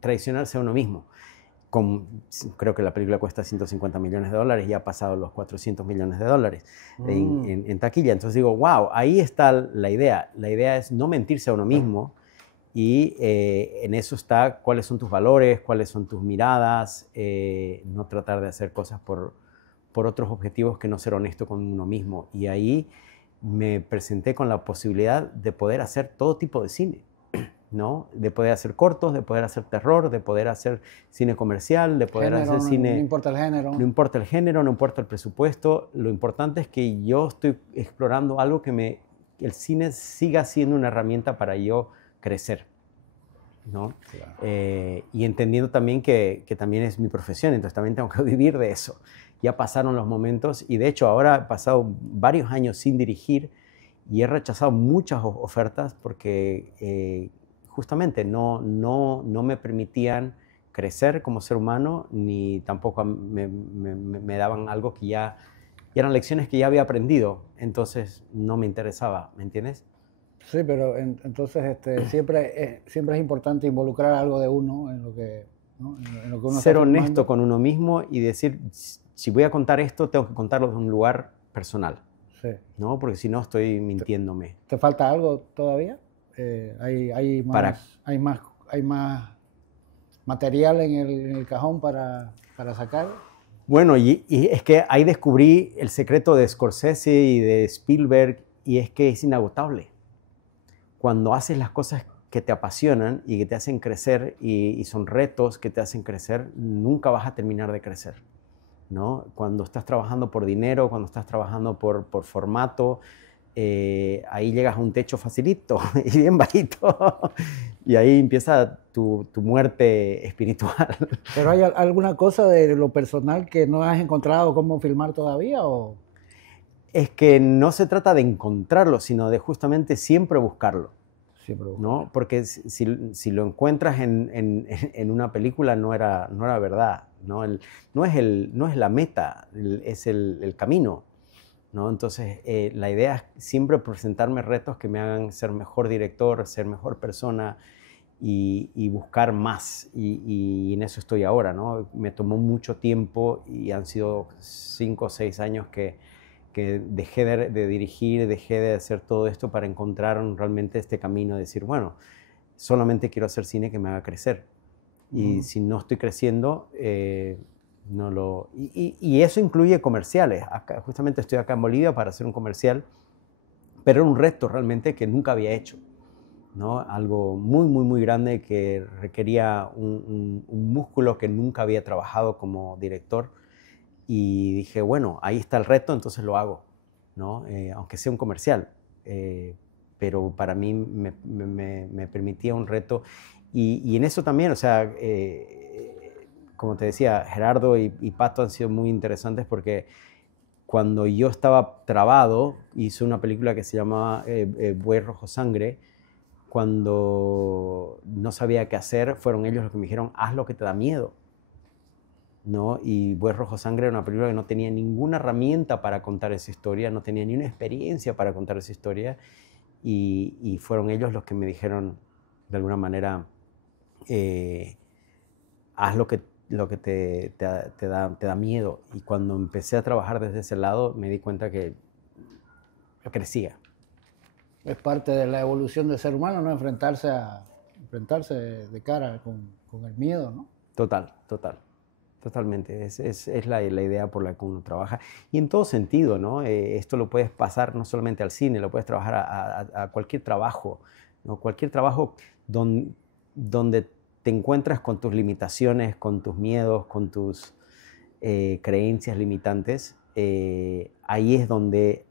traicionarse a uno mismo. Creo que la película cuesta $150 millones y ha pasado los $400 millones en taquilla. Entonces digo, wow, ahí está la idea. La idea es no mentirse a uno mismo y en eso está cuáles son tus valores, cuáles son tus miradas, no tratar de hacer cosas por otros objetivos que no ser honesto con uno mismo. Y ahí me presenté con la posibilidad de poder hacer todo tipo de cine, ¿no? De poder hacer cortos, de poder hacer terror, de poder hacer cine comercial, de poder hacer cine... No importa el género. No importa el género, no importa el presupuesto. Lo importante es que yo estoy explorando algo que el cine siga siendo una herramienta para yo crecer, ¿no? Claro. Y entendiendo también que también es mi profesión, entonces también tengo que vivir de eso. Ya pasaron los momentos y de hecho ahora he pasado varios años sin dirigir y he rechazado muchas ofertas porque justamente no me permitían crecer como ser humano, ni tampoco me daban algo que ya eran lecciones que ya había aprendido, entonces no me interesaba, ¿me entiendes? Sí, pero entonces siempre es importante involucrar algo de uno en lo que, ¿no? en lo que uno Ser está honesto filmando. con uno mismo y decir, si voy a contar esto, tengo que contarlo de un lugar personal, Sí. ¿no? Porque si no estoy mintiéndome. ¿Te falta algo todavía? Hay más material en el cajón para sacar. Bueno, y es que ahí descubrí el secreto de Scorsese y de Spielberg, y es que es inagotable. Cuando haces las cosas que te apasionan y que te hacen crecer y son retos que te hacen crecer, nunca vas a terminar de crecer, ¿no? Cuando estás trabajando por dinero, cuando estás trabajando por formato, ahí llegas a un techo facilito y bien bajito y ahí empieza tu muerte espiritual. ¿Pero hay alguna cosa de lo personal que no has encontrado cómo filmar todavía? ¿O? Es que no se trata de encontrarlo, sino de justamente siempre buscarlo, Siempre ¿no? Porque si lo encuentras en una película no era verdad, ¿no? No es la meta, es el camino, ¿no? Entonces, la idea es siempre presentarme retos que me hagan ser mejor director, ser mejor persona y buscar más. Y en eso estoy ahora, ¿no? Me tomó mucho tiempo y han sido 5 o 6 años que dejé de dirigir, dejé de hacer todo esto para encontrar realmente este camino de decir, bueno, solamente quiero hacer cine que me haga crecer. Y si no estoy creciendo, no lo... Y eso incluye comerciales. Justamente estoy acá en Bolivia para hacer un comercial, pero era un reto realmente que nunca había hecho, ¿no? Algo muy, muy, muy grande que requería un músculo que nunca había trabajado como director. Y dije, bueno, ahí está el reto, entonces lo hago, ¿no? Aunque sea un comercial. Pero para mí me permitía un reto. Y en eso también, o sea, como te decía, Gerardo y Pato han sido muy interesantes porque cuando yo estaba trabado, hice una película que se llamaba Buey Rojo Sangre. Cuando no sabía qué hacer, fueron ellos los que me dijeron, haz lo que te da miedo, ¿no? Y Buey Rojo Sangre era una película que no tenía ninguna herramienta para contar esa historia, no tenía ni una experiencia para contar esa historia, y fueron ellos los que me dijeron, de alguna manera, haz lo que te da miedo. Y cuando empecé a trabajar desde ese lado, me di cuenta que crecía. Es parte de la evolución del ser humano, ¿no? Enfrentarse de cara con el miedo, ¿no? Totalmente. Es la idea por la que uno trabaja. Y en todo sentido, ¿no? Esto lo puedes pasar no solamente al cine, lo puedes trabajar a cualquier trabajo, ¿no? Cualquier trabajo donde te encuentras con tus limitaciones, con tus miedos, con tus creencias limitantes, ahí es donde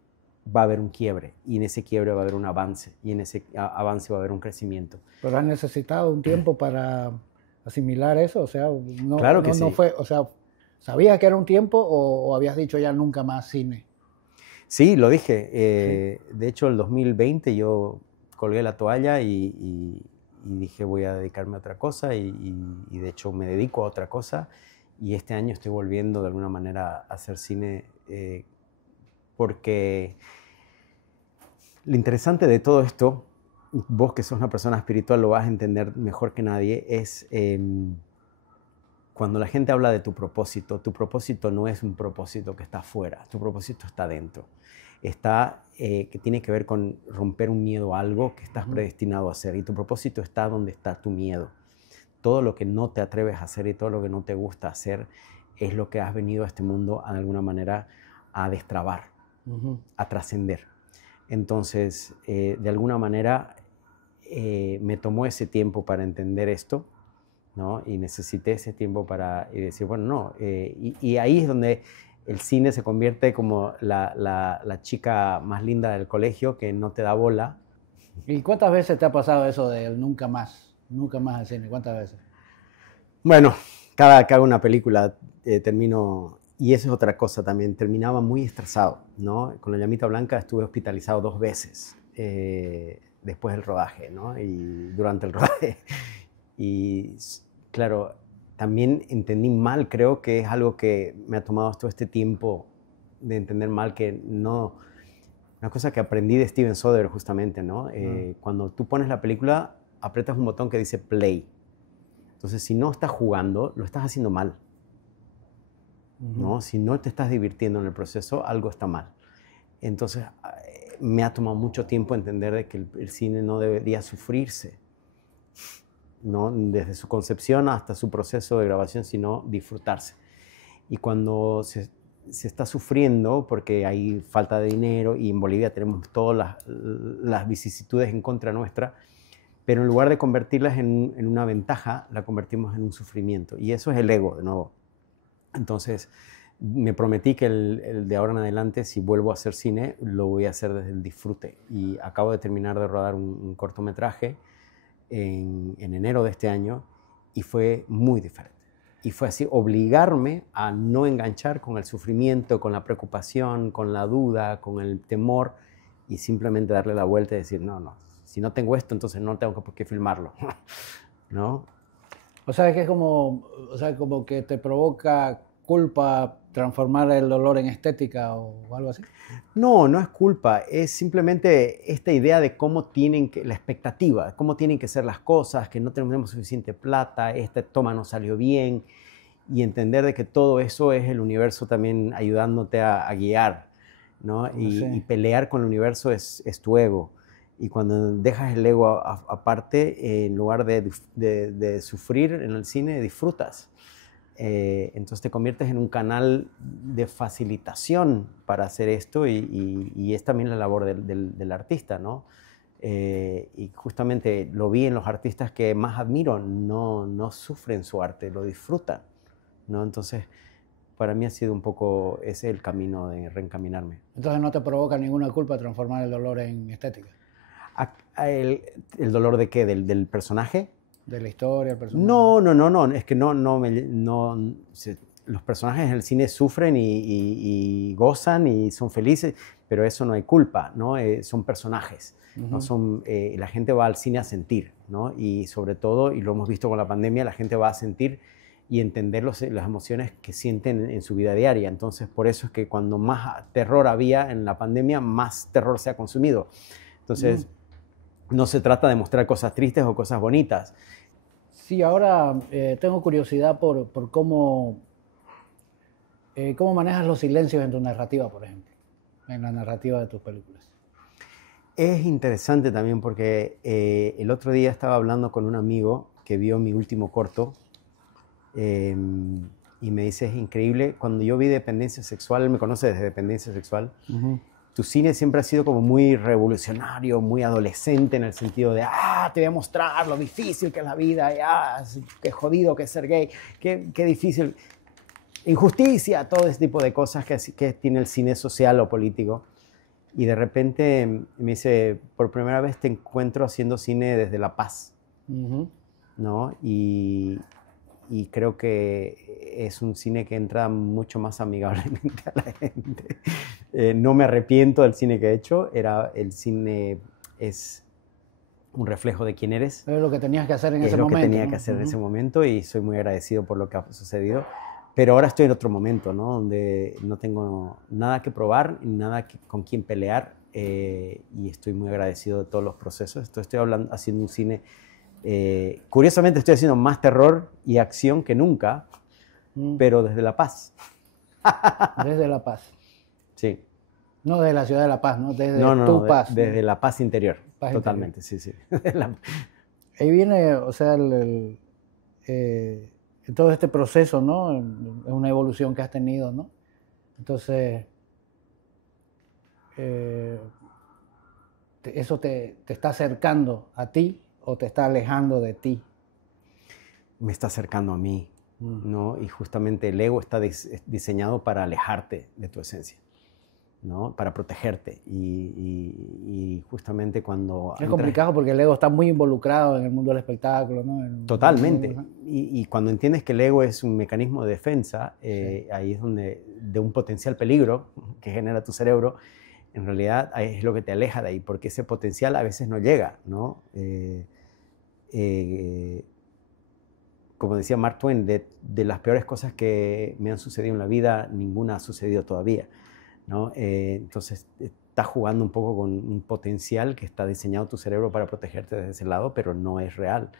va a haber un quiebre, y en ese quiebre va a haber un avance, y en ese avance va a haber un crecimiento. ¿Pero has necesitado un tiempo para asimilar eso? O sea, Claro que sí. no fue, o sea, ¿sabías que era un tiempo o habías dicho ya nunca más cine? Sí, lo dije. De hecho, el 2020 yo colgué la toalla y dije voy a dedicarme a otra cosa, y de hecho me dedico a otra cosa, y este año estoy volviendo de alguna manera a hacer cine, porque lo interesante de todo esto, vos que sos una persona espiritual lo vas a entender mejor que nadie, es cuando la gente habla de tu propósito no es un propósito que está afuera, tu propósito está dentro. Que tiene que ver con romper un miedo a algo que estás predestinado a hacer, y tu propósito está donde está tu miedo. Todo lo que no te atreves a hacer y todo lo que no te gusta hacer, es lo que has venido a este mundo de alguna manera a destrabar, a trascender. Entonces, de alguna manera, me tomó ese tiempo para entender esto, ¿no? Y necesité ese tiempo para decir, bueno, no. Y ahí es donde el cine se convierte como la chica más linda del colegio que no te da bola. ¿Y cuántas veces te ha pasado eso del nunca más al cine? ¿Cuántas veces? Bueno, cada que hago una película termino, y eso es otra cosa también, terminaba muy estresado, ¿no? Con La Llamita Blanca estuve hospitalizado 2 veces después del rodaje, ¿no? Y durante el rodaje. Y claro, también entendí mal, creo que es algo que me ha tomado todo este tiempo de entender mal, que no... Una cosa que aprendí de Steven Soderbergh justamente, ¿no? Cuando tú pones la película, aprietas un botón que dice play. Entonces, si no estás jugando, lo estás haciendo mal, ¿no? Si no te estás divirtiendo en el proceso, algo está mal. Entonces, me ha tomado mucho tiempo entender de que el cine no debería sufrirse, ¿no? Desde su concepción hasta su proceso de grabación, sino disfrutarse. Y cuando se está sufriendo porque hay falta de dinero y en Bolivia tenemos todas las vicisitudes en contra nuestra, pero en lugar de convertirlas en una ventaja, la convertimos en un sufrimiento. Y eso es el ego, de nuevo. Entonces, me prometí que el de ahora en adelante, si vuelvo a hacer cine, lo voy a hacer desde el disfrute. Y acabo de terminar de rodar un cortometraje en enero de este año y fue muy diferente. Y fue así, obligarme a no enganchar con el sufrimiento, con la preocupación, con la duda, con el temor, y simplemente darle la vuelta y decir, no, si no tengo esto, entonces no tengo por qué filmarlo, ¿no? O sea, que es como que te provoca culpa transformar el dolor en estética o algo así. No, no es culpa, es simplemente esta idea de cómo la expectativa, cómo tienen que ser las cosas, que no tenemos suficiente plata, esta toma no salió bien, y entender de que todo eso es el universo también ayudándote a guiar, ¿no? Y pelear con el universo es tu ego. Y cuando dejas el ego aparte, en lugar de sufrir en el cine, disfrutas. Entonces te conviertes en un canal de facilitación para hacer esto y es también la labor del artista, ¿no? Y justamente lo vi en los artistas que más admiro, no sufren su arte, lo disfrutan, ¿no? Entonces, para mí ha sido un poco ese el camino de reencaminarme. Entonces no te provoca ninguna culpa transformar el dolor en estética. ¿El dolor de qué? ¿Del personaje? ¿De la historia, el personaje? No, es que los personajes en el cine sufren y gozan y son felices, pero eso no hay culpa, ¿no? Son personajes, ¿no? La gente va al cine a sentir, ¿no? Y sobre todo, y lo hemos visto con la pandemia, la gente va a sentir y entender las emociones que sienten en su vida diaria. Entonces, por eso es que cuando más terror había en la pandemia, más terror se ha consumido. Entonces, no se trata de mostrar cosas tristes o cosas bonitas. Sí, ahora tengo curiosidad por cómo manejas los silencios en tu narrativa, por ejemplo, en la narrativa de tus películas. Es interesante también porque el otro día estaba hablando con un amigo que vio mi último corto y me dice, es increíble, cuando yo vi Dependencia Sexual, él me conoce desde Dependencia Sexual, tu cine siempre ha sido como muy revolucionario, muy adolescente en el sentido de, te voy a mostrar lo difícil que es la vida, qué jodido que es ser gay, qué difícil, injusticia, todo ese tipo de cosas que tiene el cine social o político. Y de repente me dice, por primera vez te encuentro haciendo cine desde la paz, ¿no? Y creo que es un cine que entra mucho más amigablemente a la gente. No me arrepiento del cine que he hecho. El cine es un reflejo de quién eres. Es lo que tenías que hacer en ese momento. Es lo que tenía que hacer en ese momento y soy muy agradecido por lo que ha sucedido. Pero ahora estoy en otro momento, ¿no? Donde no tengo nada que probar, nada con quien pelear y estoy muy agradecido de todos los procesos. Estoy haciendo un cine... curiosamente estoy haciendo más terror y acción que nunca, pero desde La Paz. Desde La Paz. Sí. No desde la ciudad de La Paz, ¿no? Desde tu paz. Desde la paz interior, paz totalmente, interior. Sí. Ahí viene, o sea, en todo este proceso, ¿no? Es una evolución que has tenido, ¿no? Entonces, ¿eso te está acercando a ti o te está alejando de ti? Me está acercando a mí, ¿no? Y justamente el ego está diseñado para alejarte de tu esencia, ¿no? Para protegerte. Y justamente cuando... Es complicado porque el ego está muy involucrado en el mundo del espectáculo, ¿no? Totalmente. Y cuando entiendes que el ego es un mecanismo de defensa, ahí es donde de un potencial peligro que genera tu cerebro, en realidad es lo que te aleja de ahí, porque ese potencial a veces no llega, ¿no? Como decía Mark Twain, de las peores cosas que me han sucedido en la vida, ninguna ha sucedido todavía, ¿no? Entonces, estás jugando un poco con un potencial que está diseñado tu cerebro para protegerte desde ese lado, pero no es real.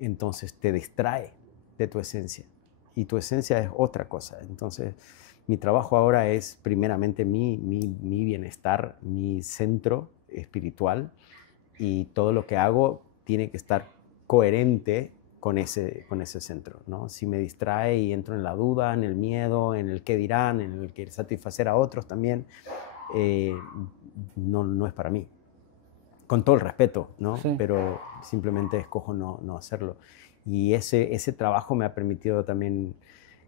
Entonces, te distrae de tu esencia. Y tu esencia es otra cosa. Entonces, mi trabajo ahora es primeramente mi bienestar, mi centro espiritual, y todo lo que hago tiene que estar coherente con ese centro, ¿no? Si me distrae y entro en la duda, en el miedo, en el qué dirán, en el querer satisfacer a otros también, no es para mí. Con todo el respeto, ¿no? Sí. Pero simplemente escojo no hacerlo. Y ese trabajo me ha permitido también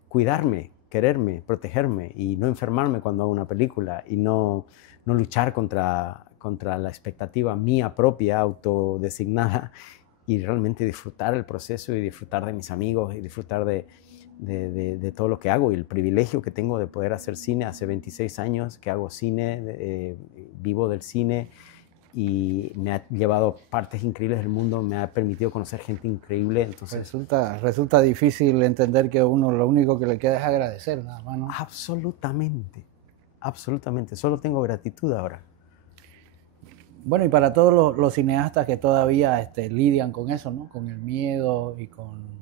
cuidarme, quererme, protegerme y no enfermarme cuando hago una película y no luchar contra la expectativa mía propia, autodesignada, y realmente disfrutar el proceso y disfrutar de mis amigos y disfrutar de todo lo que hago y el privilegio que tengo de poder hacer cine. Hace 26 años que hago cine, vivo del cine y me ha llevado partes increíbles del mundo, me ha permitido conocer gente increíble. Entonces, resulta difícil entender que uno lo único que le queda es agradecer, nada más, ¿no? Absolutamente, absolutamente. Solo tengo gratitud ahora. Bueno, y para todos los cineastas que todavía lidian con eso, ¿no? Con el miedo y con...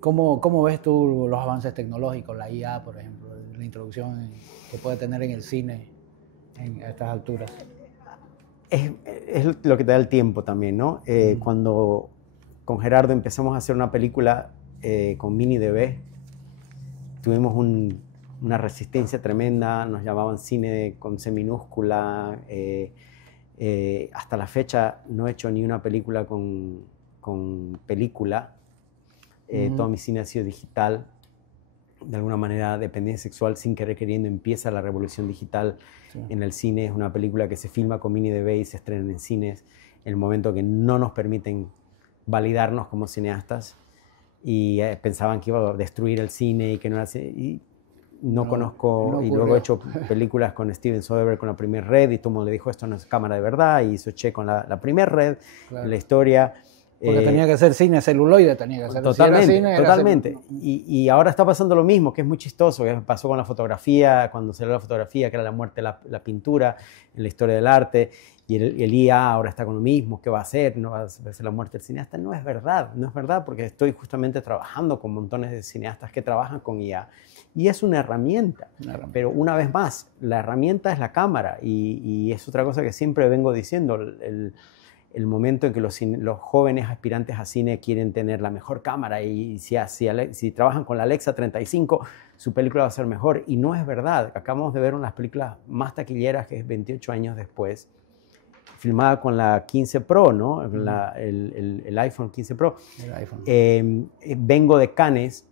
¿Cómo ves tú los avances tecnológicos, la IA, por ejemplo, la introducción que puede tener en el cine a estas alturas? Es lo que te da el tiempo también, ¿no? Cuando con Gerardo empezamos a hacer una película con MiniDB, tuvimos una resistencia tremenda, nos llamaban cine con C minúscula. Hasta la fecha no he hecho ni una película con película. Todo mi cine ha sido digital. De alguna manera, Dependencia Sexual, sin querer queriendo, empieza la revolución digital en el cine. Es una película que se filma con MiniDB y se estrena en cines en el momento que no nos permiten validarnos como cineastas. Y pensaban que iba a destruir el cine y que no era cine. Y no conozco, y luego he hecho películas con Steven Soderbergh con La Primera Red, y todo el mundo le dijo, esto no es cámara de verdad, y hizo Che con La Primera Red, claro. La historia. Porque tenía que ser cine celuloide, tenía que ser. Totalmente, si era cine, totalmente. Y ahora está pasando lo mismo, que es muy chistoso, que pasó con la fotografía, cuando salió la fotografía, que era la muerte de la pintura en la historia del arte, y el IA ahora está con lo mismo, ¿qué va a hacer? ¿No va a ser la muerte del cineasta? No es verdad, porque estoy justamente trabajando con montones de cineastas que trabajan con IA, y es una herramienta. Pero una vez más, la herramienta es la cámara, y es otra cosa que siempre vengo diciendo, el momento en que los jóvenes aspirantes a cine quieren tener la mejor cámara, y si trabajan con la Alexa 35, su película va a ser mejor, y no es verdad. Acabamos de ver una de las películas más taquilleras, que es 28 años después, filmada con la 15 Pro, ¿no? El iPhone 15 Pro. El iPhone. Vengo de Cannes,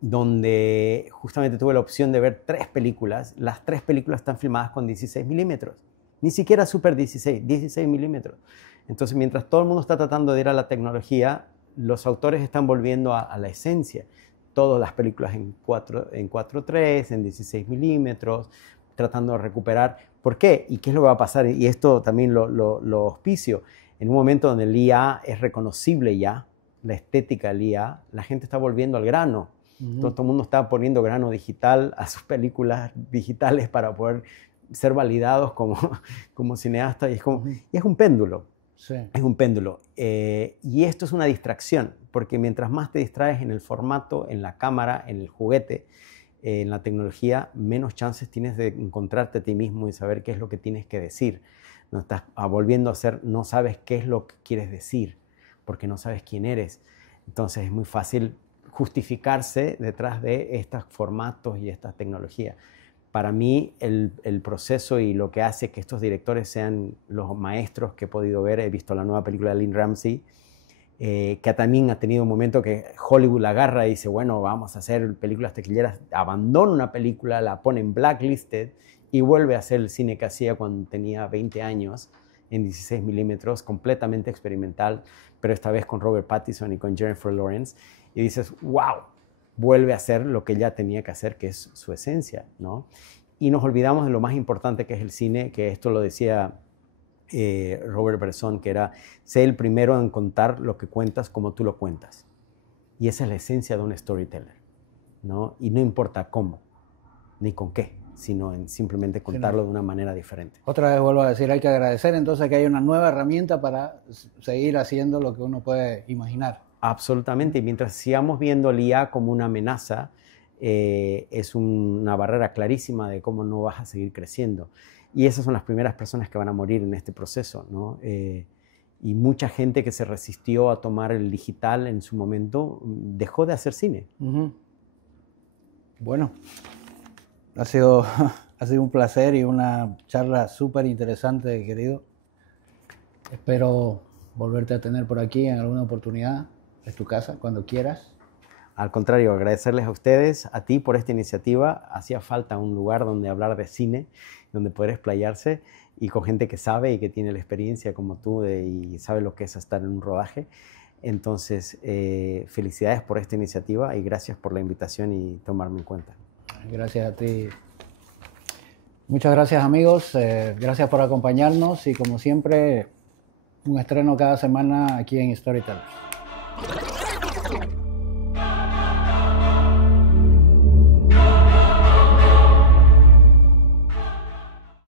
donde justamente tuve la opción de ver 3 películas. Las 3 películas están filmadas con 16 milímetros. Ni siquiera Super 16, 16 milímetros. Entonces, mientras todo el mundo está tratando de ir a la tecnología, los autores están volviendo a la esencia. Todas las películas en 4:3, en 16 milímetros, tratando de recuperar. ¿Por qué? ¿Y qué es lo que va a pasar? Y esto también lo auspicio. En un momento donde el IA es reconocible ya, la estética del IA, la gente está volviendo al grano. Todo el mundo está poniendo grano digital a sus películas digitales para poder ser validados como cineasta, y es un péndulo. Sí. Es un péndulo. Y esto es una distracción, porque mientras más te distraes en el formato, en la cámara, en el juguete, en la tecnología, menos chances tienes de encontrarte a ti mismo y saber qué es lo que tienes que decir. no estás volviendo a ser, no sabes qué es lo que quieres decir, porque no sabes quién eres. Entonces es muy fácil justificarse detrás de estos formatos y esta tecnología. Para mí, el proceso y lo que hace que estos directores sean los maestros que he podido ver, he visto la nueva película de Lynn Ramsey, que también ha tenido un momento que Hollywood la agarra y dice, bueno, vamos a hacer películas taquilleras, abandona una película, la pone en blacklisted y vuelve a hacer el cine que hacía cuando tenía 20 años, en 16 milímetros, completamente experimental, pero esta vez con Robert Pattinson y con Jennifer Lawrence, y dices, wow, vuelve a hacer lo que ya tenía que hacer, que es su esencia, ¿no? Y nos olvidamos de lo más importante que es el cine, que esto lo decía Robert Bresson, que era, sé el primero en contar lo que cuentas como tú lo cuentas. Y esa es la esencia de un storyteller, ¿no? Y no importa cómo, ni con qué, sino en simplemente contarlo de una manera diferente. Otra vez vuelvo a decir, hay que agradecer entonces que hay una nueva herramienta para seguir haciendo lo que uno puede imaginar. Absolutamente, y mientras sigamos viendo el IA como una amenaza, es una barrera clarísima de cómo no vas a seguir creciendo. Y esas son las primeras personas que van a morir en este proceso, ¿no? Y mucha gente que se resistió a tomar el digital en su momento dejó de hacer cine. Bueno, ha sido un placer y una charla súper interesante, querido. Espero volverte a tener por aquí en alguna oportunidad. Es tu casa, cuando quieras. Al contrario, agradecerles a ustedes, a ti por esta iniciativa. Hacía falta un lugar donde hablar de cine, donde poder explayarse y con gente que sabe y que tiene la experiencia como tú y sabe lo que es estar en un rodaje. Entonces, felicidades por esta iniciativa y gracias por la invitación y tomarme en cuenta. Gracias a ti. Muchas gracias, amigos. Gracias por acompañarnos y como siempre, un estreno cada semana aquí en Storytellers.